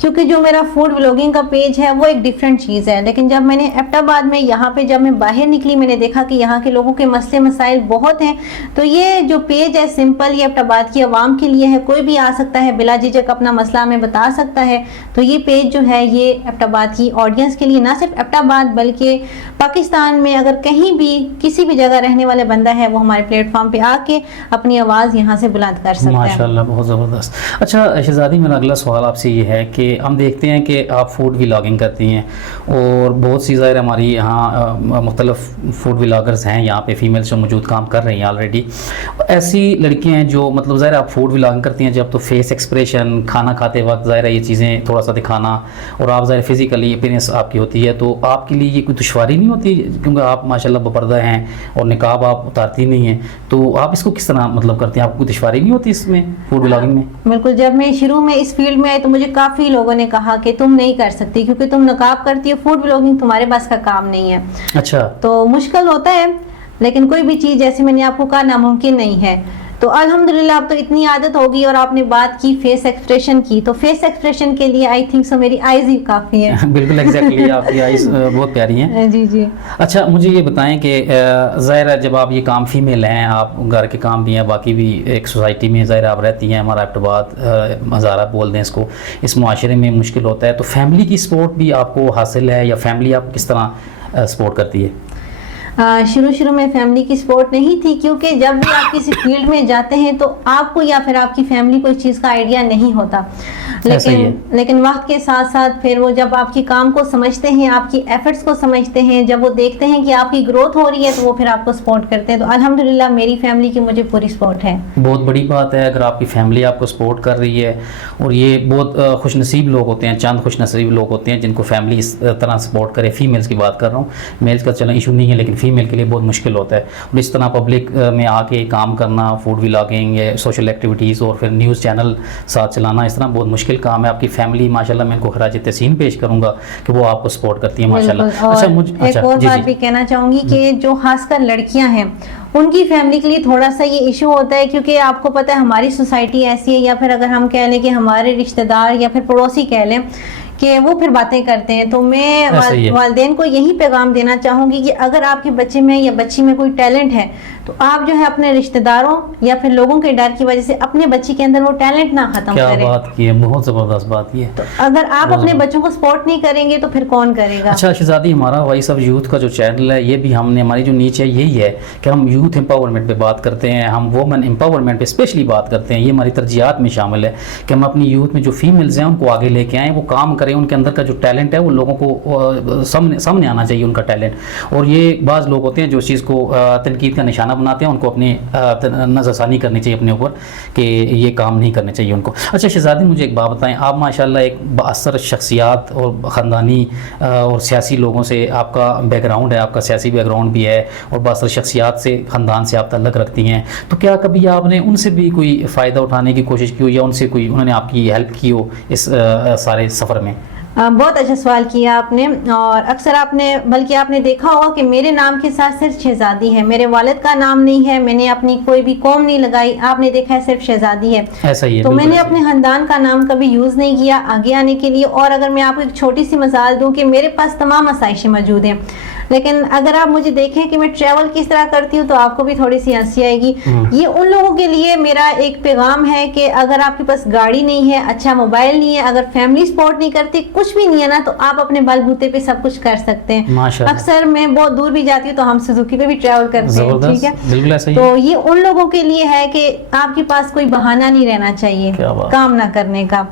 کیونکہ جو میرا فوڈ ولاگنگ کا پیج ہے وہ ایک ڈیفرنٹ چیز ہے. لیکن جب میں نے ایبٹ آباد میں یہاں پہ جب میں باہر نکلی, میں نے دیکھا کہ یہاں کے لوگوں کے مسئلے مسائل بہت ہیں. تو یہ جو پیج ہے سمپل, یہ ایبٹ آباد کی عوام کے لیے ہے, کوئی بھی آ سکتا ہے بلا جھجک اپنا مسئلہ ہمیں بتا سکتا ہے. تو یہ پیج جو ہے یہ ایبٹ آباد کی آڈینس کے لیے, نہ صرف ایبٹ آباد بلکہ پاکستان میں اگر کہیں بھی کسی بھی جگہ رہنے والا بندہ ہے وہ ہمارے پلیٹ فارم پہ آ کے اپنی آواز یہاں سے بلند کر سکتا ہے. ماشاءاللہ, بہت زبردست. اچھا شہزادی, میرا اگلا سوال آپ سے یہ ہے کہ ہم دیکھتے ہیں کہ آپ فوڈ ولاگنگ کرتی ہیں اور بہت سی ظاہر ہماری یہاں مختلف فوڈ ولاگرز ہیں یہاں پہ, فیمیلز جو موجود کام کر رہی ہیں آلریڈی. ایسی لڑکیاں ہیں جو مطلب ظاہر آپ فوڈ ولاگنگ کرتی ہیں جب, تو فیس ایکسپریشن, کھانا کھاتے وقت ظاہر ہے یہ چیزیں تھوڑا سا دکھانا, اور آپ ظاہر فزیکلی اپیرنس آپ کی ہوتی ہے, تو آپ کے لیے یہ کوئی دشواری نہیں ہوتی کیونکہ آپ ماشاءاللہ بپردہ ہیں اور نقاب آپ اتارتی نہیں ہیں, تو آپ اس کو کس طرح مطلب کرتے ہیں؟ آپ کو کوئی دشواری نہیں ہوتی اس میں فوڈ ولاگنگ میں؟ بالکل, جب میں شروع میں اس فیلڈ میں آئی تو مجھے کافی لوگوں نے کہا کہ تم نہیں کر سکتی کیونکہ تم نقاب کرتی ہو, فوڈ ولاگنگ تمہارے پاس کا کام نہیں ہے. اچھا, تو مشکل ہوتا ہے, لیکن کوئی بھی چیز جیسے میں نے آپ کو کہا ناممکن نہیں ہے. تو الحمدللہ اب تو اتنی عادت ہوگی. اور آپ نے بات کی فیس ایکسپریشن کی, تو فیس ایکسپریشن کے لیے آئی تھنک سو میری آئیز ہی کافی ہے. بالکل ایگزیکٹلی, آپ کی آئیز بہت پیاری ہیں. جی جی. اچھا مجھے یہ بتائیں کہ ظاہر ہے جب آپ یہ کام فیمیل ہیں, آپ گھر کے کام بھی ہیں, باقی بھی ایک سوسائٹی میں ظاہر آپ رہتی ہیں, ہمارا ایبٹ آباد ہزارہ بول دیں اس کو, اس معاشرے میں مشکل ہوتا ہے, تو فیملی کی سپورٹ بھی آپ کو حاصل ہے یا فیملی آپ کس طرح سپورٹ کرتی ہے؟ شروع میں فیملی کی سپورٹ نہیں تھی, کیونکہ جب بھی آپ کسی فیلڈ میں جاتے ہیں تو آپ کو یا پھر آپ کی فیملی کو اس چیز کا آئیڈیا نہیں ہوتا. لیکن وقت کے ساتھ ساتھ پھر وہ جب آپ کی کام کو سمجھتے ہیں, آپ کی ایفرٹس کو سمجھتے ہیں, جب وہ دیکھتے ہیں کہ آپ کی گروتھ ہو رہی ہے تو وہ پھر آپ کو سپورٹ کرتے ہیں. تو الحمدللہ میری فیملی کی مجھے پوری سپورٹ ہے. بہت بڑی بات ہے اگر آپ کی فیملی آپ کو سپورٹ کر رہی ہے, اور یہ بہت خوش نصیب لوگ ہوتے ہیں, چند خوش نصیب لوگ ہوتے ہیں جن کو فیملی اس طرح سپورٹ کرے. فیمیلز کی بات کر رہا ہوں, میلز کا چلنا ایشو نہیں ہے, لیکن فیمیل کے لیے بہت مشکل ہوتا ہے. اور اس طرح پبلک میں آ کے کام کرنا, فوڈ ولاگنگ یا سوشل ایکٹیویٹیز اور پھر نیوز چینل ساتھ چلانا, اس طرح بہت مشکل کام ہے. آپ کی فیملی ماشاءاللہ میں ان کو خراج تحسین پیش کروں گا کہ وہ آپ کو سپورٹ کرتی ہیں ماشاءاللہ. ایک اور بات بھی کہنا چاہوں گی کہ جو خاص کر لڑکیاں ہیں ان کی فیملی کے لیے تھوڑا سا یہ ایشو ہوتا ہے, کیونکہ آپ کو پتہ ہے ہماری سوسائٹی ایسی ہے, یا پھر اگر ہم کہہ لیں کہ ہمارے رشتہ دار یا پھر پڑوسی کہہ لیں کہ وہ پھر باتیں کرتے ہیں. تو میں والدین کو یہی پیغام دینا چاہوں گی کہ اگر آپ کے بچے میں یا بچی میں کوئی ٹیلنٹ ہے تو آپ جو ہے اپنے رشتہ داروں یا پھر لوگوں کے ڈر کی وجہ سے اپنے بچی کے اندر وہ ٹیلنٹ نہ ختم کریں. کیا بات کی ہے, بہت زبردست بات یہ. تو اگر آپ اپنے بچوں کو سپورٹ نہیں کریں گے تو پھر کون کرے گا؟ اچھا شہزادی, ہمارا وائس آف یوتھ کا جو چینل ہے یہ بھی ہم نے, ہماری جو نیچ ہے یہی ہے کہ ہم یوتھ امپاورمنٹ پہ بات کرتے ہیں, ہم وومن امپاورمنٹ پہ اسپیشلی بات کرتے ہیں. یہ ہماری ترجیحات میں شامل ہے کہ ہم اپنی یوتھ میں جو فیمیلز ہیں ان کو آگے لے کے آئیں, وہ کام کریں, ان کے اندر کا جو ٹیلنٹ ہے وہ لوگوں کو سامنے آنا چاہیے ان کا ٹیلنٹ. اور یہ بعض لوگ ہوتے ہیں جو اس چیز کو تنقید کا نشانہ بناتے ہیں, ان کو اپنی نظر ثانی کرنی چاہیے اپنے اوپر کہ یہ کام نہیں کرنے چاہیے ان کو. اچھا شہزادی, مجھے ایک بات بتائیں, آپ ماشاءاللہ ایک بااثر شخصیات اور خاندانی اور سیاسی لوگوں سے آپ کا بیک گراؤنڈ ہے, آپ کا سیاسی بیک گراؤنڈ بھی ہے, اور بااثر شخصیات سے خاندان سے آپ تعلق رکھتی ہیں, تو کیا کبھی آپ نے ان سے بھی کوئی فائدہ اٹھانے کی کوشش کی ہو یا ان سے کوئی انہوں نے آپ کی ہیلپ کی ہو اس سارے سفر میں؟ بہت اچھا سوال کیا آپ نے. اور اکثر آپ نے بلکہ آپ نے دیکھا ہوگا کہ میرے نام کے ساتھ صرف شہزادی ہے, میرے والد کا نام نہیں ہے, میں نے اپنی کوئی بھی قوم نہیں لگائی, آپ نے دیکھا ہے صرف شہزادی ہے. ایسا ہی ہے, تو میں نے اپنے خاندان کا نام کبھی یوز نہیں کیا آگے آنے کے لیے. اور اگر میں آپ کو ایک چھوٹی سی مثال دوں کہ میرے پاس تمام آسائشیں موجود ہیں, لیکن اگر آپ مجھے دیکھیں کہ میں ٹریول کس طرح کرتی ہوں تو آپ کو بھی تھوڑی سی ہنسی آئے گی. یہ ان لوگوں کے لیے میرا ایک پیغام ہے کہ اگر آپ کے پاس گاڑی نہیں ہے, اچھا موبائل نہیں ہے, اگر فیملی سپورٹ نہیں کرتی, کچھ بھی نہیں ہے نا, تو آپ اپنے بل بوتے پہ سب کچھ کر سکتے ہیں. اکثر میں بہت دور بھی جاتی ہوں تو ہم سوزوکی پہ بھی ٹریول کرتے ہیں, ٹھیک ہے. تو یہ ان لوگوں کے لیے ہے کہ آپ کے پاس کوئی بہانہ نہیں رہنا چاہیے کام نہ کرنے کا.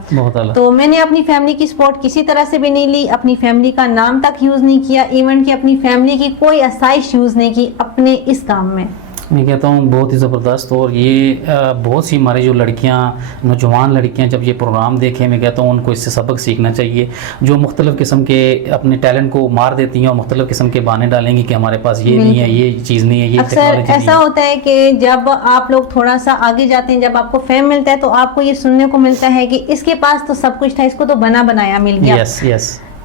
تو میں نے اپنی فیملی کی سپورٹ کسی طرح سے بھی نہیں لی, اپنی فیملی کا نام تک یوز نہیں کیا, ایون کہ اپنی فیملی کی کوئی آسائش یوز نہیں کی اپنے اس کام میں. میں کہتا ہوں بہت ہی زبردست. اور یہ بہت سی ہماری جو لڑکیاں, نوجوان لڑکیاں جب یہ پروگرام دیکھیں, میں کہتا ہوں ان کو اس سے سبق سیکھنا چاہیے, جو مختلف قسم کے اپنے ٹیلنٹ کو مار دیتی ہیں اور مختلف قسم کے بہانے ڈالیں گی کہ ہمارے پاس یہ نہیں ہے, یہ چیز نہیں ہے, یہ اکثر ایسا ہوتا ہے کہ جب آپ لوگ تھوڑا سا آگے جاتے ہیں, جب آپ کو فیم ملتا ہے تو آپ کو یہ سننے کو ملتا ہے کہ اس کے پاس تو سب کچھ تھا, اس کو تو بنا بنایا مل گیا.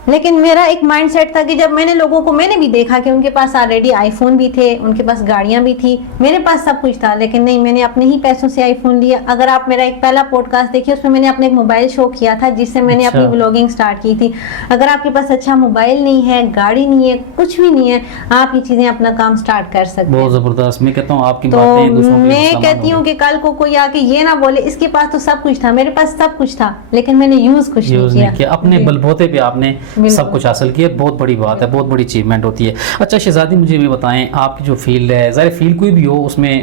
لیکن میرا ایک مائنڈ سیٹ تھا کہ جب میں نے بھی دیکھا کہ ان کے پاس آلریڈی آئی فون بھی تھے, ان کے پاس گاڑیاں بھی تھی, میرے پاس سب کچھ تھا, لیکن نہیں, میں نے اپنے ہی پیسوں سے آئی فون لیا. اگر آپ میرا ایک پہلا پوڈ کاسٹ دیکھیے, اس میں میں نے اپنے ایک موبائل شو کیا تھا جس سے میں نے اپنی بلاگنگ سٹارٹ کی تھی. اگر آپ کے پاس اچھا موبائل نہیں ہے, گاڑی نہیں ہے, کچھ بھی نہیں ہے, آپ یہ چیزیں اپنا کام سٹارٹ کر سکتے ہیں. بہت زبردست. میں کہتا ہوں آپ کی تو باتیں دوسروں کے میں کہتی ہوں کہ کل کو کوئی آ کے یہ نہ بولے اس کے پاس تو سب کچھ تھا, میرے پاس سب کچھ تھا لیکن میں نے یوز کچھ نہیں کیا. اپنے بلبوتے پہ آپ نے سب کچھ حاصل کیا, بہت بڑی بات ہے, بہت بڑی اچیومنٹ ہوتی ہے. اچھا شہزادی, مجھے بھی بتائیں, آپ کی جو فیلڈ ہے, ظاہر فیلڈ کوئی بھی ہو اس میں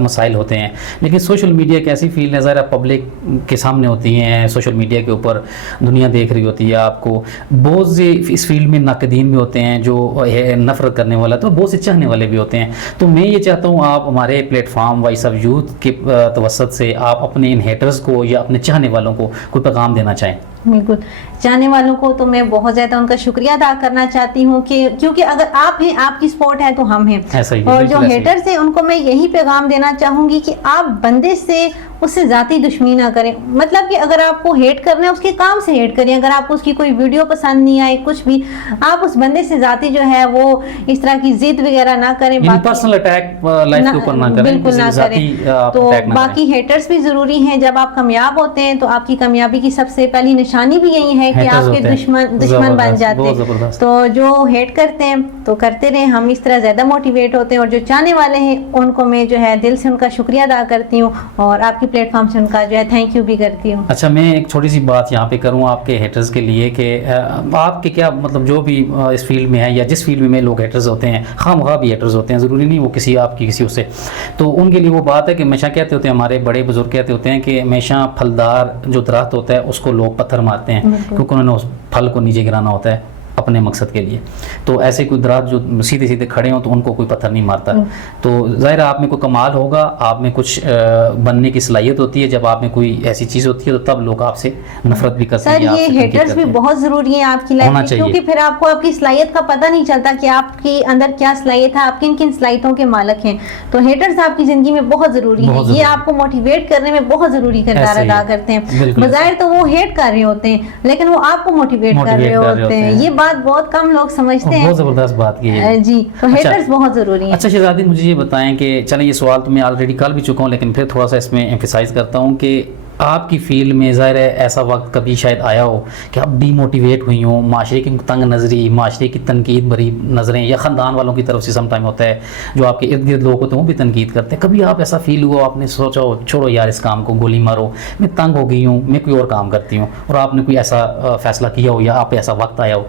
مسائل ہوتے ہیں, لیکن سوشل میڈیا ایک ایسی فیلڈ ہے, ظاہر پبلک کے سامنے ہوتی ہیں, سوشل میڈیا کے اوپر دنیا دیکھ رہی ہوتی ہے آپ کو. بہت سے اس فیلڈ میں ناقدین بھی ہوتے ہیں جو نفرت کرنے والا, تو بہت سے چاہنے والے بھی ہوتے ہیں. تو میں یہ چاہتا ہوں آپ ہمارے platform voice of youth کے توسط سے آپ اپنے ان ہیٹرز کو یا اپنے چاہنے والوں کو کوئی پیغام دینا چاہیں. بالکل, چاہنے والوں کو تو میں بہت زیادہ ان کا شکریہ ادا کرنا چاہتی ہوں کہ کیونکہ اگر آپ ہیں, آپ کی سپورٹ ہے تو ہم ہیں. اور جو ہیٹرز ہیں ان کو میں یہی پیغام دینا چاہوں گی کہ آپ بندے سے اس سے ذاتی دشمنی نہ کریں. مطلب کہ اگر آپ کو ہیٹ کرنا ہے اس کے کام سے ہیٹ کریں. اگر آپ کو اس کی کوئی ویڈیو پسند نہیں آئے, کچھ بھی, آپ اس بندے سے ذاتی جو ہے وہ اس طرح کی ضد وغیرہ نہ کریں, پرسنل اٹیک لائف کے اوپر نہ کریں, بالکل نہ کریں. تو باقی ہیٹرز بھی ضروری ہیں. جب آپ کامیاب ہوتے ہیں تو آپ کی کامیابی کی سب سے پہلی نشانی بھی یہی ہے کہ آپ کے دشمن بن جاتے ہیں. تو جو ہیٹ کرتے ہیں تو کرتے رہیں, ہم اس طرح زیادہ موٹیویٹ ہوتے ہیں. اور جو چاہنے والے ہیں ان کو میں جو ہے دل سے ان کا شکریہ ادا کرتی ہوں اور آپ کی پلیٹ فارم سے ان کا جو ہے تھینک یو بھی کرتی ہوں. اچھا, میں ایک چھوٹی سی بات یہاں پہ کروں آپ کے ہیٹرز کے لیے کہ آپ کے کیا مطلب جو بھی اس فیلڈ میں ہے یا جس فیلڈ میں لوگ ہیٹرز ہوتے ہیں, خواہ بھی ہیٹرز ہوتے ہیں, ضروری نہیں وہ کسی آپ کی کسی اس سے, تو ان کے لیے وہ بات ہے کہ ہمیشہ کہتے ہوتے ہیں, ہمارے بڑے بزرگ کہتے ہوتے ہیں کہ ہمیشہ پھلدار جو درخت ہوتا ہے اس کو لوگ پتھر مارتے ہیں کیونکہ انہوں نے اس پھل کو نیچے گرانا ہوتا ہے اپنے مقصد کے لیے. تو ایسے کوئی درخت جو سیدھے سیدھے کھڑے ہوں تو ان کو کوئی پتھر نہیں مارتا. تو ظاہر آپ میں کوئی کمال ہوگا, آپ میں کچھ بننے کی صلاحیت ہوتی ہے, جب آپ میں کوئی ایسی چیز ہوتی ہے تو تب لوگ آپ سے نفرت بھی کرتے ہیں. سر یہ ہیٹرز بھی بہت ضروری ہیں آپ کی لائف میں, کیونکہ پھر آپ کو آپ کی صلاحیت کا پتہ نہیں چلتا کہ آپ کی اندر کیا صلاحیت ہے, آپ کن کن صلاحیتوں کے مالک ہیں. تو ہیٹرز آپ کی زندگی میں بہت ضروری ہیں, یہ آپ کو موٹیویٹ کرنے میں بہت ضروری کردار ادا کرتے ہیں. بظاہر تو وہ ہیٹ کر رہے ہوتے ہیں لیکن وہ آپ کو موٹیویٹ کر رہے ہوتے ہیں. یہ بات بہت کم لوگ سمجھتے ہیں. بہت زبردست بات کی ہے جی, تو ہیٹرز بہت ضروری ہیں. اچھا شہزادی, مجھے یہ بتائیں کہ چلیں یہ سوال تو میں آلریڈی کر بھی چکا ہوں لیکن پھر تھوڑا سا اس میں ایمفیسائز کرتا ہوں کہ آپ کی فیلڈ میں ظاہر ہے ایسا وقت کبھی شاید آیا ہو کہ آپ ڈی موٹیویٹ ہوئی ہوں, معاشرے کی تنگ نظری, معاشرے کی تنقید بھری نظریں, یا خاندان والوں کی طرف سے سم ٹائم ہوتا ہے جو آپ کے ارد گرد لوگ ہوتے ہیں وہ بھی تنقید کرتے ہیں. کبھی آپ ایسا فیل ہوا, آپ نے سوچا ہو چھوڑو یار اس کام کو, گولی مارو, میں تنگ ہو گئی ہوں, میں کوئی اور کام کرتی ہوں, اور آپ نے کوئی ایسا فیصلہ کیا ہو یا آپ ایسا وقت آیا ہو؟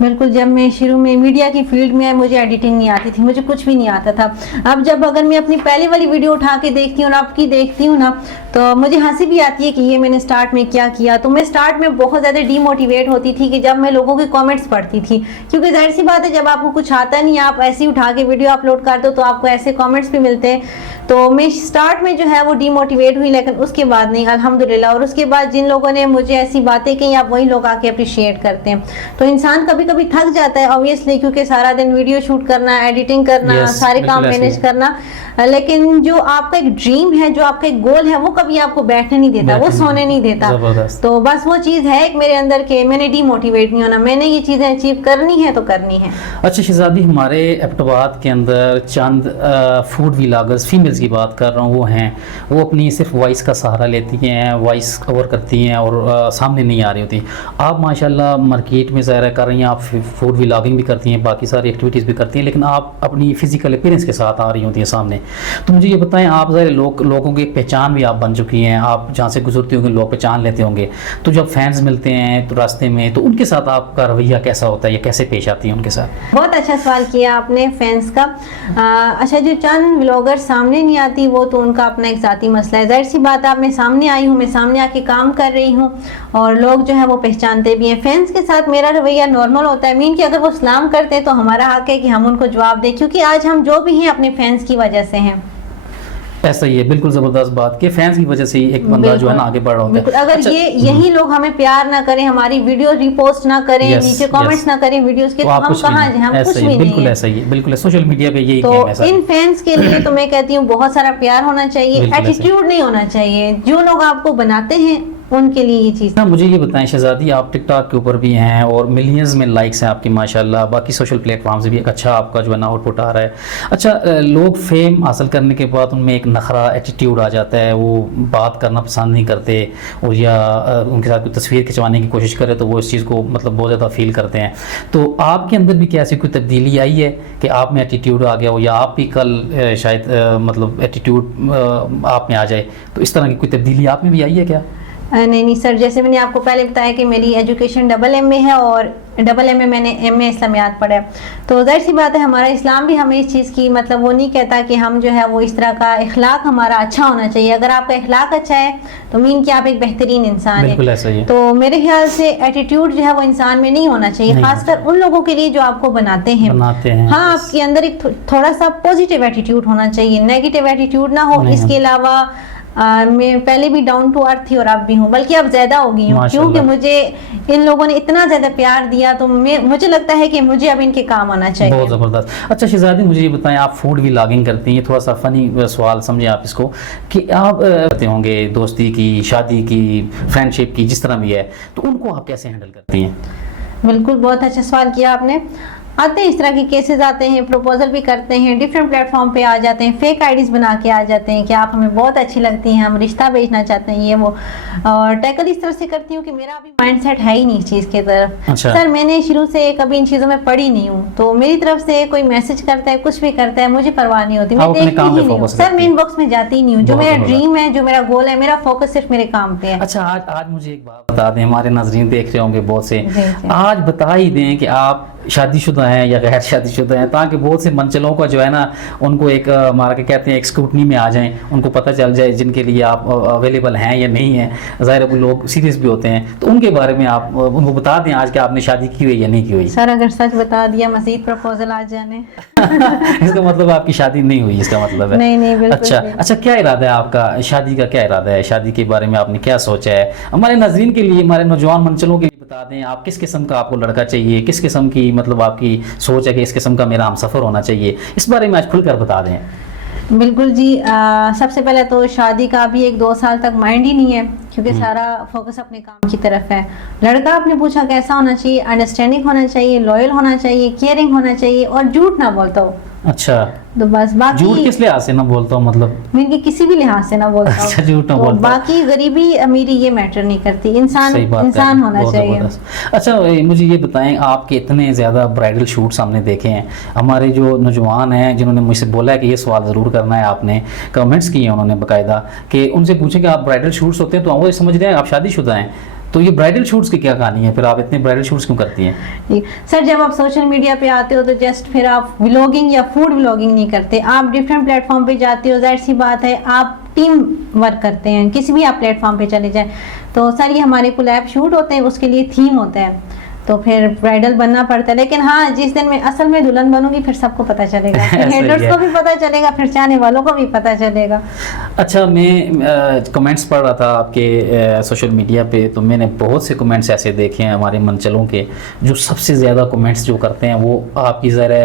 بالکل, جب میں شروع میں میڈیا کی فیلڈ میں مجھے ایڈیٹنگ نہیں آتی تھی, مجھے کچھ بھی نہیں آتا تھا. اب جب اگر میں اپنی پہلی والی ویڈیو اٹھا کے دیکھتی ہوں اور آپ کی دیکھتی ہوں نا, تو مجھے ہنسی بھی آتی ہے کہ یہ میں نے سٹارٹ میں کیا کیا. تو میں سٹارٹ میں بہت زیادہ ڈی موٹیویٹ ہوتی تھی کہ جب میں لوگوں کے کامنٹس پڑھتی تھی, کیونکہ ظاہر سی بات ہے جب آپ کو کچھ آتا نہیں, آپ ایسے ہی اٹھا کے ویڈیو اپلوڈ کر دو تو آپ کو ایسے کامنٹس بھی ملتے ہیں. تو میں سٹارٹ میں جو ہے وہ ڈی موٹیویٹ ہوئی, لیکن اس کے بعد نہیں, الحمدللہ. اور اس کے بعد جن لوگوں نے مجھے ایسی باتیں کہیں, آپ وہی لوگ آ کے اپریشیٹ کرتے ہیں. تو انسان کبھی کبھی تھک جاتا ہے obviously, کیونکہ سارا دن ویڈیو شوٹ کرنا, ایڈیٹنگ کرنا, سارے کام مینیج کرنا, لیکن جو آپ کا ایک ڈریم ہے, جو آپ کا ایک گول ہے, وہ کبھی آپ کو بیٹھنے نہیں دیتا, وہ سونے نہیں دیتا. تو بس وہ چیز ہے ایک میرے اندر کہ میں نے ڈی موٹیویٹ نہیں ہونا, میں نے یہ چیزیں اچیو کرنی ہے تو کرنی ہے. اچھا شہزادی, ہمارے ایبٹ کے اندر چند فوڈ ولاگرز, فیمیلز کی بات کر رہا ہوں, وہ ہیں وہ اپنی صرف وائس کا سہارا لیتی ہیں, وائس کور کرتی ہیں اور سامنے نہیں آ رہی ہوتی. آپ ماشاءاللہ مارکیٹ میں ظاہر کر رہی ہیں, آپ فوڈ ولاگنگ بھی کرتی ہیں, باقی ساری ایکٹیویٹیز بھی کرتی ہیں, لیکن آپ اپنی فزیکل اپیرنس کے ساتھ آ رہی ہوتی ہیں سامنے. تو مجھے یہ بتائیں, آپ ظاہر لوگوں کی پہچان بھی آپ بن چکی ہیں, آپ جہاں سے گزرتی ہوں گے لوگ پہچان لیتے ہوں گے. تو جب فینس ملتے ہیں تو راستے میں, تو ان کے ساتھ آپ کا رویہ کیسا ہوتا ہے یا کیسے پیش آتی ہیں ان کے ساتھ؟ بہت اچھا سوال کیا آپ نے فینس کا. اچھا, جو چند ولاگر سامنے نہیں آتی وہ تو ان کا اپنا ایک ذاتی مسئلہ ہے. ظاہر سی بات ہے, آپ میں سامنے آئی ہوں, میں سامنے آ کے کام کر رہی ہوں اور لوگ جو ہے وہ پہچانتے بھی ہیں. فینس کے ساتھ میرا رویہ نارمل ہوتا ہے, مین کہ اگر وہ سلام کرتے ہیں تو ہمارا حق ہے کہ ہم ان کو جواب دیں, کیونکہ آج ہم جو بھی ہیں اپنے فینس کی وجہ سے ہیں. ایسا ہی ہے, بالکل زبردست بات کہ فینس کی وجہ سے ایک بندہ جو ہے نا آگے بڑھ رہا ہوتا ہے. اگر یہی لوگ ہمیں پیار نہ کریں, ہماری ویڈیو ریپوسٹ نہ کریں, نیچے کامنٹس نہ کریں ویڈیوز کے, تو ہم کہاں جائیں, ہم کچھ بھی نہیں. بالکل ایسا ہی ہے, بالکل سوشل میڈیا پہ یہی تو ہے. ان فینس کے لیے تو میں کہتی ہوں بہت سارا پیار ہونا چاہیے, ایٹیٹیوڈ نہیں ہونا چاہیے. جو لوگ آپ کو بناتے ہیں ان کے لیے یہ چیز. مجھے یہ بتائیں شہزادی، آپ ٹک ٹاک کے اوپر بھی ہیں اور ملینز میں لائکس ہیں آپ کی ماشاءاللہ، باقی سوشل پلیٹ فارم سے بھی ایک اچھا آپ کا جو ہے نا آؤٹ پٹ آ رہا ہے. اچھا لوگ فیم حاصل کرنے کے بعد ان میں ایک نخرہ ایٹیٹیوڈ آ جاتا ہے، وہ بات کرنا پسند نہیں کرتے، اور یا ان کے ساتھ کوئی تصویر کھنچوانے کی کوشش کرے تو وہ اس چیز کو مطلب بہت زیادہ فیل کرتے ہیں. تو آپ کے اندر بھی کیا ایسی کوئی تبدیلی آئی ہے کہ آپ میں ایٹیٹیوڈ آ گیا ہو، یا آپ بھی کل شاید مطلب ایٹیٹیوڈ آپ میں آ جائے، تو اس طرح کی کوئی تبدیلی آپ میں بھی آئی ہے کیا؟ نہیں سر، جیسے میں نے آپ کو پہلے بتایا کہ میری ایجوکیشن ڈبل ایم اے ہے، اور ڈبل ایم اے میں نے ایم اے اسلامیات پڑھا ہے. تو ظاہر سی بات ہے ہمارا اسلام بھی ہمیں اس چیز کی مطلب وہ نہیں کہتا کہ ہم جو ہے وہ اس طرح کا اخلاق ہمارا اچھا ہونا چاہیے. اگر آپ کا اخلاق اچھا ہے تو مین کہ آپ ایک بہترین انسان ہیں. بالکل ایسا ہی ہے. تو میرے خیال سے ایٹیٹیوڈ جو ہے وہ انسان میں نہیں ہونا چاہیے، خاص کر ان لوگوں کے لیے جو آپ کو بناتے ہیں. ہاں آپ کے اندر ایک تھوڑا سا پازیٹیو ایٹیٹیوڈ ہونا چاہیے، نیگیٹیو ایٹیٹیوڈ نہ ہو. اس کے علاوہ میں پہلے بھی ڈاؤن ٹو ارتھ تھی اور اب بھی ہوں، بلکہ اب زیادہ ہو گئی ہوں، کیونکہ مجھے ان لوگوں نے اتنا زیادہ پیار دیا تو مجھے لگتا ہے کہ مجھے اب ان کے کام آنا چاہیے. بہت زبردست. اچھا شہزادی مجھے یہ بتائیں، آپ فوڈ ولاگنگ کرتی ہیں، تھوڑا سا فنی سوال سمجھیں آپ اس کو، کہ آپ کرتے ہوں گے دوستی کی، شادی کی، فرینڈ شپ کی، جس طرح بھی ہے، تو ان کو آپ کیسے ہینڈل کرتی ہیں؟ بالکل بہت اچھا سوال کیا آپ نے. آتے ہیں اس طرح کے کیسز آتے ہیں، پروپوزل بھی کرتے ہیں، ڈفرینٹ پلیٹ فارم پہ آ جاتے ہیں، فیک آئی ڈیز بنا کے آ جاتے ہیں کہ آپ ہمیں بہت اچھی لگتی ہیں، ہم رشتہ بھیجنا چاہتے ہیں، یہ وہ. اور ٹیکل اس طرح سے کرتی ہوں کہ میرا ابھی مائنڈ سیٹ ہے ہی نہیں اس چیز کی طرف. سر میں نے شروع سے کبھی ان چیزوں میں پڑھی نہیں ہوں، تو میری طرف سے کوئی میسج کرتا ہے، کچھ بھی کرتا ہے، مجھے پرواہ نہیں ہوتی، میں دیکھتی ہی نہیں ہوں. سر میں ان باکس میں جاتی ہی نہیں ہوں. جو میرا ڈریم ہے، جو میرا گول ہے، میرا فوکس صرف میرے کام پہ ہے. اچھا آج مجھے ایک بات بتا دیں، ہمارے ناظرین دیکھ رہے ہوں گے بہت سے، آج بتا ہی دیں کہ آپ شادی شدہ ہیں یا غیر شادی شدہ ہیں، تاکہ بہت سے منچلوں کا جو ہے نا ان کو ایک ہمارا کیا کہتے ہیں ایک اسکروٹنی میں آ جائیں، ان کو پتہ چل جائے جن کے لیے آپ اویلیبل ہیں یا نہیں ہیں. ظاہر ہے وہ لوگ سیریس بھی ہوتے ہیں، تو ان کے بارے میں آپ ان کو بتا دیں آج کہ آپ نے شادی کی ہوئی یا نہیں کی ہوئی. سر اگر سچ بتا دیا مزید پروپوزل آ جانے. اس کا مطلب آپ کی شادی نہیں ہوئی، اس کا مطلب ہے؟ نہیں بالکل. اچھا کیا ارادہ ہے آپ کا، شادی کا کیا ارادہ ہے، شادی کے بارے میں آپ نے کیا سوچا ہے؟ ہمارے ناظرین کے لیے، ہمارے نوجوان منچلوں کے لیے بتا دیں، آپ کس قسم کا آپ کو لڑکا چاہیے، کس قسم کی مطلب آپ کی سوچ ہے کہ اس قسم کا میرا ہم سفر ہونا چاہیے، اس بارے میں آج کھل کر بتا دیں. بالکل جی. سب سے پہلے تو شادی کا بھی 1-2 سال تک مائنڈ ہی نہیں ہے، کیونکہ سارا فوکس اپنے کام کی طرف ہے. لڑکا آپ نے پوچھا کیسا ہونا چاہیے، انڈرسٹینڈنگ ہونا چاہیے، لوئل ہونا چاہیے، کیئرنگ ہونا چاہیے، اور جھوٹ نہ بولتا ہو. اچھا تو بس باقی جھوٹ کس لحاظ سے نہ بولتا ہوں، مطلب میں کہ کسی بھی لحاظ سے نہ بولتا ہوں. اچھا جھوٹ نہ بولتا. باقی غریبی امیری یہ میٹر نہیں کرتی، انسان ہونا چاہیے. اچھا مجھے یہ بتائیں، آپ کے اتنے زیادہ برائڈل شوٹس ہم نے دیکھے ہیں، ہمارے جو نوجوان ہیں جنہوں نے مجھ سے بولا ہے کہ یہ سوال ضرور کرنا ہے، آپ نے کمنٹس کیے ہیں انہوں نے باقاعدہ، کہ ان سے پوچھیں کہ آپ برائڈل شوٹس ہوتے ہیں تو وہ سمجھ رہے ہیں آپ شادی شدہ ہیں، تو یہ برائڈل شوٹس کی کیا کہانی ہے، پھر آپ اتنے برائڈل شوٹس کیوں کرتی ہیں؟ سر جب آپ سوشل میڈیا پہ آتے ہو تو جسٹ پھر آپ ولاگنگ یا فوڈ ولاگنگ نہیں کرتے، آپ ڈفرینٹ پلیٹ فارم پہ جاتے ہو. ظاہر سی بات ہے آپ ٹیم ورک کرتے ہیں، کسی بھی آپ پلیٹ فارم پہ چلے جائیں. تو سر یہ ہمارے کولیب شوٹ ہوتے ہیں، اس کے لیے تھیم ہوتا ہے، تو پھر برائڈل بننا پڑتا ہے. لیکن ہاں جس دن میں اصل میں دلہن بنوں گی پھر سب کو پتہ چلے گا، ہیٹرز کو بھی پتہ چلے گا، پھر چاہنے والوں کو بھی پتہ چلے گا. اچھا میں کمنٹس پڑھ رہا تھا آپ کے سوشل میڈیا پہ، تو میں نے بہت سے کمنٹس ایسے دیکھے ہیں ہمارے منچلوں کے، جو سب سے زیادہ کمنٹس جو کرتے ہیں وہ آپ کی ذرا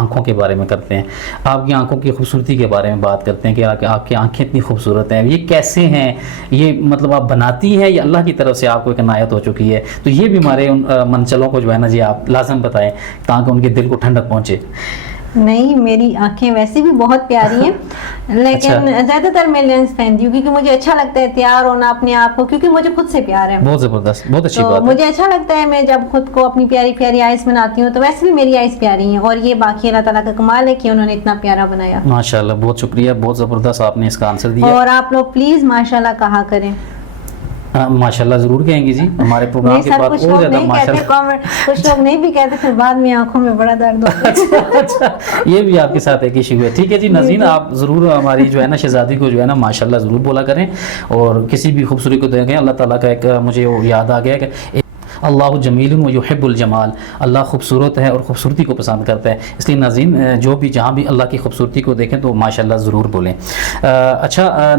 آنکھوں کے بارے میں کرتے ہیں، آپ کی آنکھوں کی خوبصورتی کے بارے میں بات کرتے ہیں کہ آپ کی آنکھیں اتنی خوبصورت ہیں، یہ کیسے ہیں، یہ مطلب آپ بناتی ہیں یا اللہ کی طرف سے آپ کو ایک عنایت ہو چکی ہے؟ تو یہ بھی ہمارے منچلوں کو جو ہے نا جی آپ لازم بتائیں تاکہ ان کے دل کو ٹھنڈک پہنچے. نہیں میری آنکھیں ویسے بھی بہت پیاری ہیں، لیکن زیادہ تر میں لینس پہنتی ہوں کیونکہ مجھے اچھا لگتا ہے تیار ہونا اپنے آپ کو، کیونکہ مجھے خود سے پیار ہے. بہت زبردست، بہت اچھی بات ہے. مجھے اچھا لگتا ہے میں جب خود کو اپنی پیاری پیاری آئیز بناتی ہوں، تو ویسے بھی میری آئیز پیاری ہیں، اور یہ باقی اللہ تعالیٰ کا کمال ہے کہ انہوں نے اتنا پیارا بنایا. ماشاءاللہ بہت شکریہ، بہت زبردست آپ نے اس کا آنسر دیا. اور آپ لوگ پلیز ماشاءاللہ کہا کریں. ماشاءاللہ ضرور کہیں گی جی، ہمارے پروگرام کے بعد اور زیادہ ماشاءاللہ. کچھ لوگ نہیں بھی کہتے، پھر بعد میں آنکھوں میں بڑا درد ہوتا ہے. اچھا یہ بھی آپ کے ساتھ ایک ایشو ہے. ٹھیک ہے جی ناظرین، آپ ضرور ہماری جو ہے نا شہزادی کو جو ہے نا ماشاءاللہ ضرور بولا کریں، اور کسی بھی خوبصورتی کو دیکھیں. اللہ تعالیٰ کا ایک مجھے یاد آ گیا کہ اللہ جمیل و یحب الجمال، اللہ خوبصورت ہے اور خوبصورتی کو پسند کرتا ہے. اس لیے ناظرین جو بھی جہاں بھی اللہ کی خوبصورتی کو دیکھیں تو ماشاءاللہ ضرور بولیں. اچھا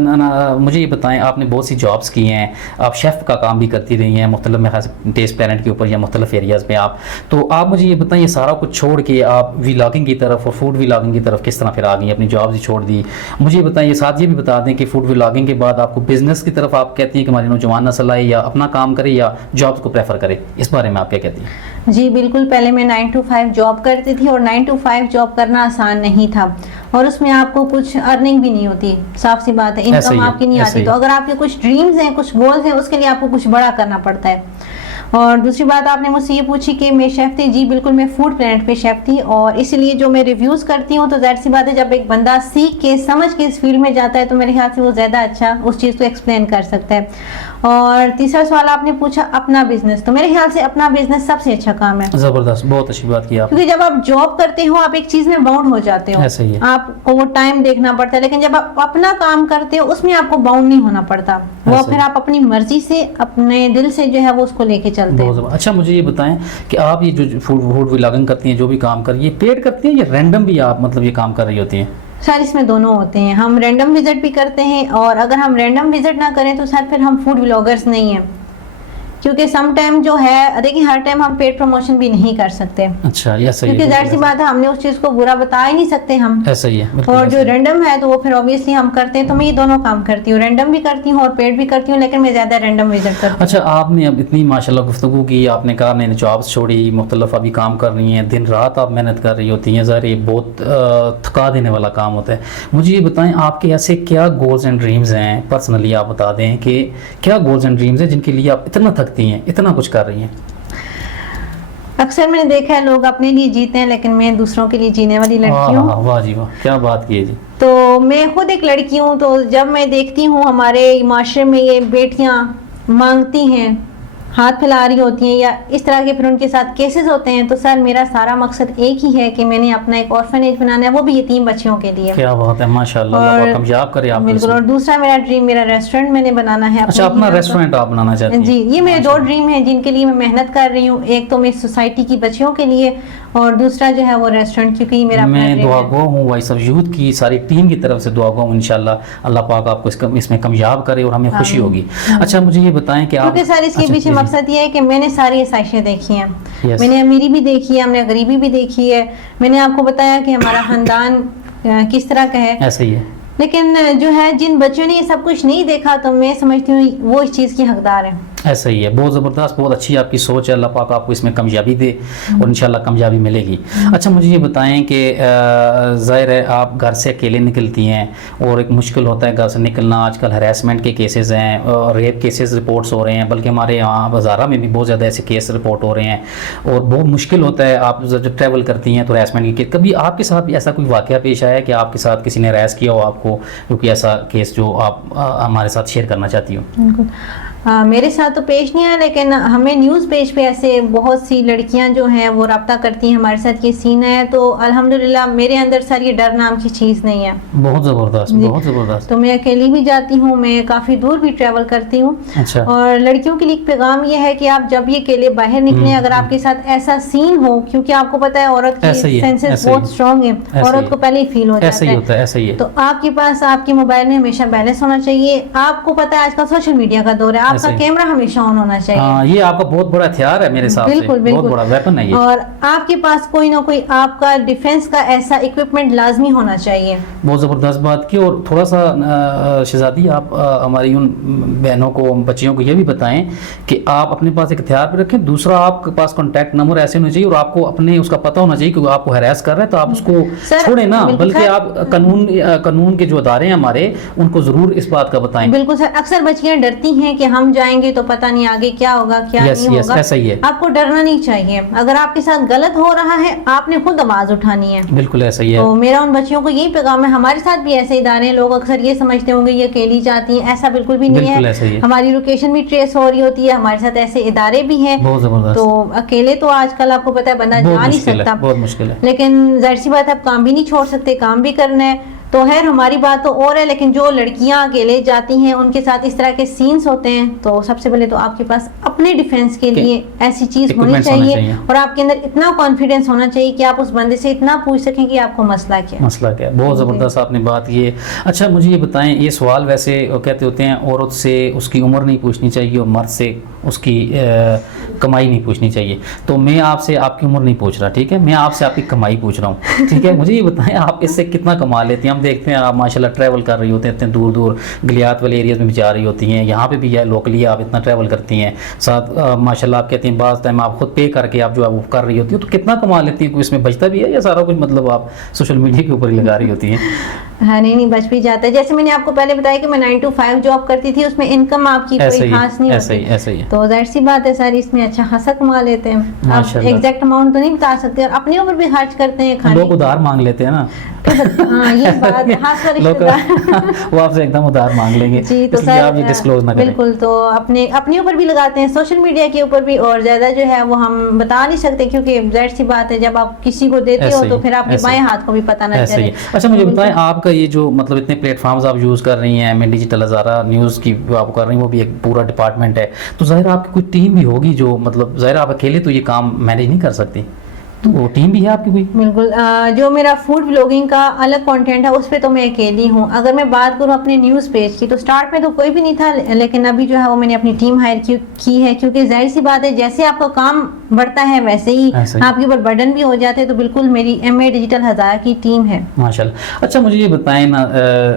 مجھے یہ بتائیں، آپ نے بہت سی جابس کی ہیں، آپ شیف کا کام بھی کرتی رہی ہیں مختلف میں خاص ٹیسٹ پلانٹ کے اوپر یا مختلف ایریاز پہ آپ، تو آپ مجھے یہ بتائیں یہ سارا کچھ چھوڑ کے آپ ویلاگنگ کی طرف اور فوڈ ویلاگنگ کی طرف کس طرح پھر آ گئی، اپنی جابس ہی چھوڑ دی؟ مجھے یہ بتائیں، یہ ساتھ یہ بھی بتا دیں کہ فوڈ ویلاگنگ کے بعد آپ کو بزنس کی طرف آپ کہتی ہیں کہ ہماری نوجوان نسل آئے یا اپنا کام کرے یا جابس کو پریفر کرے، اس بارے میں آپ کیا کہتی ہیں؟ جی بالکل، پہلے میں 9 to 5 جاب کرتی تھی اور 9 to 5 جاب کرنا آسان نہیں تھا اور اس میں آپ کو کچھ ارننگ بھی نہیں ہوتی، صاف سی بات ہے، انکم آپ کی نہیں آتی. تو اگر آپ کے کچھ ڈریمز ہیں، کچھ گولز ہیں، اس کے لیے آپ کو کچھ بڑا کرنا پڑتا ہے. اور دوسری بات آپ نے مجھ سے یہ پوچھی کہ میں شیف تھی. جی بالکل، میں فوڈ پلانٹ پہ شیف تھی اور اسی لیے جو میں ریویوز کرتی ہوں تو ظاہر سی بات ہے جب ایک بندہ سیکھ کے سمجھ کے اس فیلڈ میں جاتا ہے تو میرے خیال سے وہ زیادہ اچھا اس چیز کو ایکسپلین کر سکتا ہے. اور تیسرا سوال آپ نے پوچھا اپنا بزنس، تو میرے خیال سے اپنا بزنس سب سے اچھا کام ہے. زبردست، بہت اچھی بات کی آپ، کیونکہ جب آپ جاب کرتے ہو آپ ایک چیز میں باؤنڈ ہو جاتے ہو، ایسا ہی ہے، آپ کو وہ ٹائم دیکھنا پڑتا ہے. لیکن جب آپ اپنا کام کرتے ہو اس میں آپ کو باؤنڈ نہیں ہونا پڑتا، وہ پھر آپ اپنی مرضی سے اپنے دل سے جو ہے وہ اس کو لے کے چلتے ہیں. اچھا مجھے یہ بتائیں کہ آپ یہ جو فوڈ ولاگنگ کرتی ہیں، جو بھی کام کر، یہ پیڈ کرتی ہیں یا رینڈم بھی آپ مطلب یہ کام کر رہی ہوتی ہیں؟ سر اس میں دونوں ہوتے ہیں، ہم رینڈم وزٹ بھی کرتے ہیں اور اگر ہم رینڈم وزٹ نہ کریں تو سر پھر ہم فوڈ ولاگرز نہیں ہیں، کیونکہ سم ٹائم جو ہے دیکھیں ہر ٹائم ہم پیڈ پروموشن بھی نہیں کر سکتے. اچھا یہ صحیح ہے، کیونکہ ظاہر سی بات ہے ہم نے اس چیز کو برا بتا ہی نہیں سکتے ہم. ایسا ہی ہے. اور جو رینڈم ہے تو وہ پھر obviously ہم کرتے ہیں. تو میں یہ دونوں کام کرتی ہوں، رینڈم بھی کرتی ہوں اور پیڈ بھی کرتی ہوں، لیکن میں زیادہ رینڈم وزٹ کرتی ہوں. اچھا آپ نے اب اتنی ماشاءاللہ گفتگو کی، آپ نے کہا میں نے جابس چھوڑی، مختلف ابھی کام کر رہی ہیں، دن رات آپ محنت کر رہی ہوتی ہیں، ظاہر یہ بہت تھکا دینے والا کام ہوتا ہے. مجھے یہ بتائیں آپ کے ایسے کیا گولز اینڈ ڈریمز ہیں، پرسنلی آپ بتا دیں کہ کیا گولز اینڈ ڈریمز ہیں جن کے لیے آپ اتنا تھکتی ہیں، اتنا کچھ کر رہی ہیں؟ اکثر میں نے دیکھا ہے لوگ اپنے لیے جیتے ہیں لیکن میں دوسروں کے لیے جینے والی لڑکی ہوں. واہ جی واہ، کیا بات کی ہے جی. تو میں خود ایک لڑکی ہوں، تو جب میں دیکھتی ہوں ہمارے معاشرے میں یہ بیٹیاں مانگتی ہیں، ہاتھ پھیلا رہی ہوتی ہیں یا اس طرح کے پھر ان کے ساتھ کیسز ہوتے ہیں، تو سر میرا سارا مقصد ایک ہی ہے کہ میں نے اپنا ایک آرفنیج بنانا ہے، وہ بھی یتیم بچیوں کے لیے. کیا بات ہے، ماشاءاللہ، اللہ کامیاب کرے آپ کو. بالکل. اور دوسرا میرا ڈریم، میرا ریسٹورینٹ میں نے بنانا ہے. اچھا اپنا ریسٹورینٹ آپ بنانا چاہتی ہیں؟ جی یہ میرے دو ڈریم ہیں جن کے لیے میں محنت کر رہی ہوں. ایک تو میں سوسائٹی کی بچیوں کے لیے اور دوسرا جو ہے وہ ریسٹورینٹ، کیونکہ یہ میرا میں دعا گو ہوں وائس آف یوتھ کی ساری ٹیم کی طرف سے دعا گو ہوں، انشاءاللہ اللہ پاک آپ کو اس میں کامیاب کرے اور ہمیں خوشی ہوگی. اچھا مجھے یہ بتائیں کہ آپ، کیونکہ سر اس کے پیچھے مقصد یہ ہے کہ میں نے ساری آسائشیں دیکھی ہیں، میں نے امیری بھی دیکھی ہے، ہم نے غریبی بھی دیکھی ہے، میں نے آپ کو بتایا کہ ہمارا خاندان کس طرح کا ہے. ایسے ہی ہے. لیکن جو ہے جن بچوں نے یہ سب کچھ نہیں دیکھا تو میں سمجھتی ہوں وہ اس چیز کی حقدار ہیں. ایسا ہی ہے. بہت زبردست، بہت اچھی آپ کی سوچ ہے. اللہ پاک آپ کو اس میں کامیابی دے اور انشاءاللہ کامیابی ملے گی. اچھا مجھے یہ بتائیں کہ ظاہر ہے آپ گھر سے اکیلے نکلتی ہیں اور ایک مشکل ہوتا ہے گھر سے نکلنا. آج کل ہراسمنٹ کے کیسز ہیں، ریپ کیسز رپورٹس ہو رہے ہیں، بلکہ ہمارے یہاں بازارہ میں بھی بہت زیادہ ایسے کیس رپورٹ ہو رہے ہیں اور بہت مشکل ہوتا ہے. آپ جب ٹریول کرتی ہیں تو ہراسمنٹ کی، کبھی آپ کے ساتھ بھی ایسا کوئی واقعہ پیش آیا ہے کہ آپ کے ساتھ کسی نے ہراس کیا ہو آپ کو، کیونکہ ایسا کیس جو آپ ہمارے ساتھ شیئر کرنا چاہتی ہو؟ میرے ساتھ تو پیش نہیں آیا، لیکن ہمیں نیوز پیج پہ ایسے بہت سی لڑکیاں جو ہیں وہ رابطہ کرتی ہیں ہمارے ساتھ، یہ سین ہے. تو الحمدللہ میرے اندر سر یہ ڈر نام کی چیز نہیں ہے. بہت زبردست، بہت زبردست. تو میں اکیلی بھی جاتی ہوں، میں کافی دور بھی ٹریول کرتی ہوں. اچھا. اور لڑکیوں کے لیے ایک پیغام یہ ہے کہ آپ جب یہ اکیلے باہر نکلیں، اگر آپ کے ساتھ ایسا سین ہو، کیونکہ آپ کو پتا ہے عورت کی سینسز بہت اسٹرانگ ہیں، عورت کو پہلے ہی فیل ہو جاتا ہے. ایسا ہی ہے. تو آپ کے پاس آپ کے موبائل میں ہمیشہ بیلنس ہونا چاہیے. آپ کو پتا ہے آج کل سوشل میڈیا کا دور ہے، آپ کا کیمرہ ہمیشہ آن ہونا چاہیے. یہ آپ کا بہت بڑا ہتھیار ہے میرے حساب سے، بہت بڑا ویپن ہے یہ. اور آپ کے پاس کوئی نہ کوئی آپ کا ڈیفنس کا ایسا اکوپمنٹ لازمی ہونا چاہیے. بہت زبردست بات کی. اور تھوڑا سا شہزادی آپ ہماری ان بہنوں کو، بچیوں کو یہ بھی بتائیں کہ آپ اپنے پاس ایک ہتھیار پہ رکھیں. دوسرا آپ کے پاس کانٹیکٹ نمبر ایسے ہونا چاہیے اور آپ کو اپنے اس کا پتہ ہونا چاہیے کہ آپ کو ہراس کر رہے ہیں تو آپ اس کو چھوڑیں نا، بلکہ آپ قانون کے جو ادارے ہیں ہمارے ان کو ضرور اس بات کا بتائیں. بالکل سر. اکثر بچیاں ڈرتی ہیں کہ ہم جائیں گے تو پتہ نہیں آگے کیا ہوگا کیا نہیں ہوگا. ایسا ہی ہے. آپ کو ڈرنا نہیں چاہیے. اگر آپ کے ساتھ غلط ہو رہا ہے آپ نے خود آواز اٹھانی ہے. بالکل ایسا ہی ہے. تو میرا ان بچیوں کو یہی پیغام ہے. ہمارے ساتھ بھی ایسے ادارے ہیں، لوگ اکثر یہ سمجھتے ہوں گے یہ اکیلی جاتی ہیں، ایسا بالکل بھی نہیں ہے. ہماری لوکیشن بھی ٹریس ہو رہی ہوتی ہے، ہمارے ساتھ ایسے ادارے بھی ہیں. تو اکیلے تو آج کل آپ کو پتا ہے بندہ جا نہیں سکتا، بہت مشکل ہے. لیکن ظاہر سی بات ہے آپ کام بھی نہیں چھوڑ سکتے، کام بھی کرنا ہے. تو خیر ہماری بات تو اور ہے، لیکن جو لڑکیاں اکیلے جاتی ہیں ان کے ساتھ اس طرح کے سینس ہوتے ہیں، تو سب سے پہلے تو آپ کے پاس اپنے ڈیفینس کے لیے ایسی چیز ہونی چاہیے اور آپ کے اندر اتنا کانفیڈنس ہونا چاہیے کہ آپ اس بندے سے اتنا پوچھ سکیں کہ آپ کو مسئلہ کیا ہے. مسئلہ کیا ہے. بہت زبردست آپ نے بات کی ہے. اچھا مجھے یہ بتائیں، یہ سوال ویسے کہتے ہوتے ہیں عورت سے اس کی عمر نہیں پوچھنی چاہیے اور مرد سے اس کی کمائی نہیں پوچھنی چاہیے، تو میں آپ سے آپ کی عمر نہیں پوچھ رہا، ٹھیک ہے، میں آپ سے آپ کی کمائی پوچھ رہا ہوں، ٹھیک ہے. مجھے یہ بتائیں آپ اس سے کتنا کما لیتے ہیں؟ ہم دیکھتے ہیں آپ ماشاء اللہ ٹریول کر رہی ہوتے ہیں اتنے دور دور گلیات والے ایریاز میں بھی جا رہی ہوتی ہیں، یہاں پہ بھی لوکلی آپ اتنا ٹریول کرتی ہیں، ساتھ ماشاء اللہ آپ کہتے ہیں بعض ٹائم آپ خود پے کر کے آپ جو ہے وہ کر رہی ہوتی ہیں، تو کتنا کما لیتی ہیں؟ کوئی اس میں بچتا بھی ہے یا سارا کچھ مطلب آپ سوشل میڈیا کے اوپر ہی لگا رہی ہوتی ہیں؟ ہاں نہیں بچ بھی جاتا ہے. جیسے میں نے آپ کو پہلے بتایا کہ میں 9 to 5 جاب کرتی تھی، اس میں انکم آپ کی کوئی خاص نہیں ہوتی، ایسا ہی ہے. تو ظاہر سی بات ہے ساری اس میں اچھا خاصا کما لیتے ہیں. آپ ایگزیکٹ اماؤنٹ تو نہیں بتا سکتے اور اپنے اوپر بھی خرچ کرتے ہیں. لوگ ادھار مانگ لیتے ہیں نا. ہاں یہ بات خاص کر رشتہ دار وہ آپ سے ایک دم ادھار مانگ لیں گے، جی. تو آپ یہ ڈسکلوز نہ کریں. بالکل. تو اپنے اوپر بھی لگاتے ہیں، سوشل میڈیا کے اوپر بھی، اور زیادہ جو ہے وہ ہم بتا نہیں سکتے کیونکہ ظاہر سی بات ہے جب آپ کسی کو دیتے ہو تو پھر آپ کے بائیں ہاتھ کو بھی پتہ نہ چلے. اچھا مجھے بتائیں آپ کا یہ جو مطلب اتنے پلیٹ فارمز آپ یوز کر رہی ہیں، میں ڈیجیٹل ہزارہ نیوز کی آپ کر رہی ہیں، وہ بھی ایک پورا ڈپارٹمنٹ ہے، تو ظاہر آپ کی کوئی ٹیم بھی ہوگی جو مطلب ظاہر آپ اکیلے تو یہ کام مینیج نہیں کر سکتی، تو وہ ٹیم بھی ہے آپ کی کوئی؟ بالکل. جو میرا فوڈ بلاگنگ کا الگ کنٹینٹ ہے اس پہ تو میں اکیلی ہوں. اگر میں بات کروں اپنے نیوز پیج کی تو سٹارٹ میں تو کوئی بھی نہیں تھا، لیکن ابھی جو ہے وہ میں نے اپنی ٹیم ہائر کی ہے، کیونکہ ظاہر سی بات ہے جیسے آپ کا کام بڑھتا ہے ویسے ہی آپ کے اوپر برڈن بھی ہو جاتے ہیں. تو بالکل میری MA ڈیجیٹل ہزارہ کی ٹیم ہے ماشاءاللہ. اچھا مجھے یہ بتائیں نا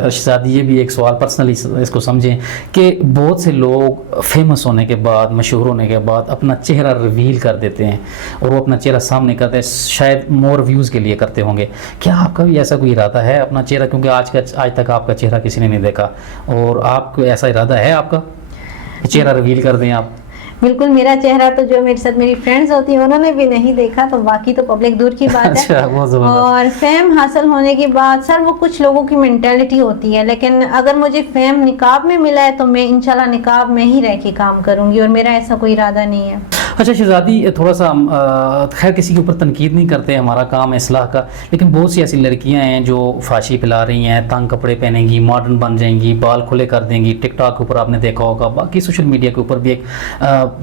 شہزادی، یہ بھی ایک سوال پرسنلی اس کو سمجھیں کہ بہت سے لوگ فیمس ہونے کے بعد، مشہور ہونے کے بعد اپنا چہرہ ریویل کر دیتے ہیں اور وہ اپنا چہرہ سامنے کرتے ہیں، شاید مور ویوز کے لیے کرتے ہوں گے. کیا آپ کا بھی ایسا کوئی ارادہ ہے اپنا چہرہ، کیونکہ آج تک آپ کا چہرہ کسی نے نہیں دیکھا، اور آپ کو ایسا ارادہ ہے آپ کا چہرہ ریویل کر دیں آپ؟ بالکل. میرا چہرہ تو جو میرے ساتھ میری فرینڈز ہوتی ہیں انہوں نے بھی نہیں دیکھا، تو باقی تو پبلک دور کی بات ہے. اور فیم حاصل ہونے کے بعد سر وہ کچھ لوگوں کی مینٹیلٹی ہوتی ہے، لیکن اگر مجھے فیم نقاب میں ملا ہے تو میں انشاءاللہ نقاب میں ہی رہ کے کام کروں گی، اور میرا ایسا کوئی ارادہ نہیں ہے. اچھا شہزادی، تھوڑا سا خیر کسی کے اوپر تنقید نہیں کرتے، ہمارا کام ہے اصلاح کا، لیکن بہت سی ایسی لڑکیاں ہیں جو فحاشی پھیلا رہی ہیں، تنگ کپڑے پہنیں گی، ماڈرن بن جائیں گی، بال کھلے کر دیں گی، ٹک ٹاک کے اوپر آپ نے دیکھا ہوگا، باقی سوشل میڈیا کے اوپر بھی ایک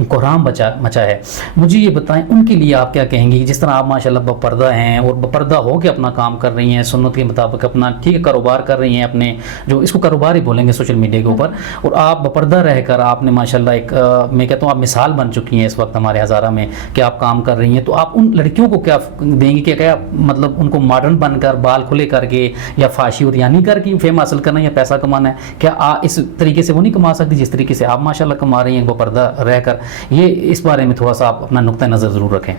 کوہرام مچا ہے. مجھے یہ بتائیں ان کے لیے آپ کیا کہیں گی؟ جس طرح آپ ماشاءاللہ بپردہ ہیں اور بپردہ ہو کے اپنا کام کر رہی ہیں، سنت کے مطابق اپنا ٹھیک ہے کاروبار کر رہی ہیں، اپنے جو اس کو کاروبار ہی بولیں گے سوشل میڈیا کے اوپر، اور آپ بپردہ رہ کر آپ نے ماشاءاللہ ایک میں کہتا ہوں آپ مثال بن چکی ہیں اس وقت ہمارے ہزارہ میں کہ آپ کام کر رہی ہیں، تو آپ ان لڑکیوں کو کیا دیں گی کہ کیا مطلب ان کو ماڈرن بن کر بال کھلے کر کے یا فحاشی اور یعنی کر کے فیم حاصل کرنا یا پیسہ کمانا ہے؟ کیا اس طریقے سے وہ نہیں کما سکتی جس طریقے سے آپ ماشاءاللہ کما رہی ہیں بپردہ رہ کر؟ یہ اس بارے میں تھوڑا سا آپ اپنا نقطہ نظر ضرور رکھیں.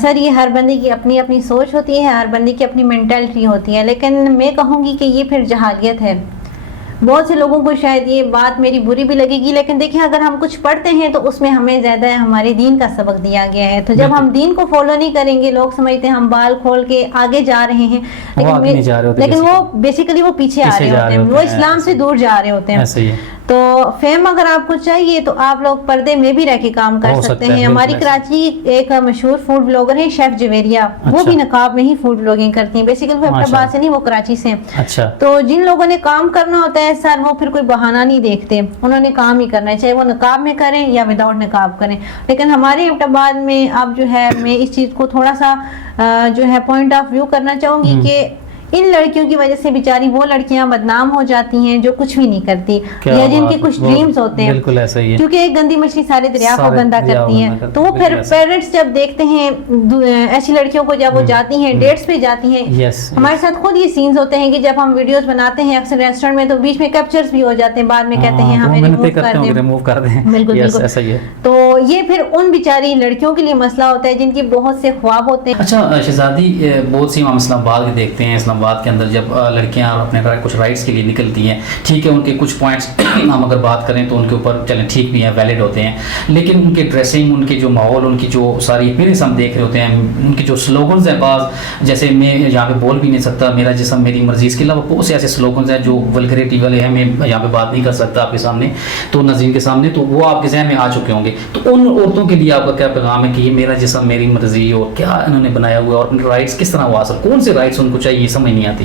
سر یہ ہر بندے کی اپنی اپنی سوچ ہوتی ہے، ہر بندے کی اپنی مینٹلٹی ہوتی ہے، لیکن میں کہوں گی کہ یہ پھر جہالیت ہے. بہت سے لوگوں کو شاید یہ بات میری بری بھی لگے گی، لیکن دیکھیں اگر ہم کچھ پڑھتے ہیں تو اس میں ہمیں زیادہ ہمارے دین کا سبق دیا گیا ہے، تو جب ہم دین کو فالو نہیں کریں گے، لوگ سمجھتے ہیں ہم بال کھول کے آگے جا رہے ہیں، لیکن وہ بیسیکلی وہ پیچھے آ رہے ہوتے ہیں، وہ اسلام سے دور جا رہے ہوتے ہیں. تو فیم اگر آپ کو چاہیے تو آپ لوگ پردے میں بھی رہ کے کام کر سکتے ہیں. ہماری کراچی ایک مشہور فوڈ بلاگر ہیں شیف جویریہ، وہ بھی نقاب میں ہی فوڈ بلاگنگ کرتی ہیں. بیسیکلی وہ اپنے بات سے نہیں، وہ کراچی سے ہیں. تو جن لوگوں نے کام کرنا ہوتا ہے سر وہ پھر کوئی بہانہ نہیں دیکھتے، انہوں نے کام ہی کرنا ہے، چاہے وہ نقاب میں کریں یا وداؤٹ نقاب کریں. لیکن ہمارے ابٹاباد میں اب جو ہے میں اس چیز کو تھوڑا سا جو ہے پوائنٹ آف ویو کرنا چاہوں گی کہ ان لڑکیوں کی وجہ سے بیچاری وہ لڑکیاں بدنام ہو جاتی ہیں جو کچھ بھی نہیں کرتی یا جن کے کچھ ڈریمز ہوتے ہیں، کیونکہ ایک گندی مچھلی سارے دریا کو گندا کرتی ہے. تو وہ پھر پیرنٹس جب دیکھتے ہیں ایسی لڑکیوں کو، جب وہ جاتی ہیں ڈیٹس پہ جاتی ہیں، ہمارے ساتھ خود یہ سینز ہوتے ہیں کہ جب ہم ویڈیوز بناتے ہیں اکثر ریسٹورینٹ میں تو بیچ میں کیپچرز بھی ہو جاتے ہیں، بعد میں کہتے ہیں ہمیں ریموو کر دیں. بالکل بالکل. تو یہ پھر ان بیچاری لڑکیوں کے لیے مسئلہ ہوتا ہے جن کی بہت سے خواب ہوتے ہیں. اچھا شہزادی، بہت سی ہم اسلام آباد کے دیکھتے ہیں، اسلام آباد کے اندر جب لڑکیاں اپنے کچھ رائٹس کے لیے نکلتی ہیں، ٹھیک ہے ان کے کچھ پوائنٹس ہم اگر بات کریں تو ان کے اوپر چلیں ٹھیک بھی ہیں، ویلڈ ہوتے ہیں، لیکن ان کے ڈریسنگ، ان کے جو ماحول، ان کی جو ساری اپیرنس ہم دیکھ رہے ہوتے ہیں، ان کے جو سلوگنز ہیں بعض، جیسے میں یہاں پہ بول بھی نہیں سکتا میرا جسم میری مرضی، اس کے علاوہ بہت سے ایسے سلوگنز ہیں جو ولگریٹی والے ہیں، میں یہاں پہ بات نہیں کر سکتا آپ کے سامنے، تو ناظرین کے سامنے، تو وہ آپ کے ذہن میں آ چکے ہوں گے. تو ان عورتوں کے لیے آپ کا کیا پیغام ہے کہ یہ میرا جسم میری مرضی، اور کیا انہوں نے بنایا ہوا ہے، اور اپنے رائٹس کس طرح وہ حاصل، کون سے رائٹس ان کو چاہیے، یہ سمجھ نہیں آتی.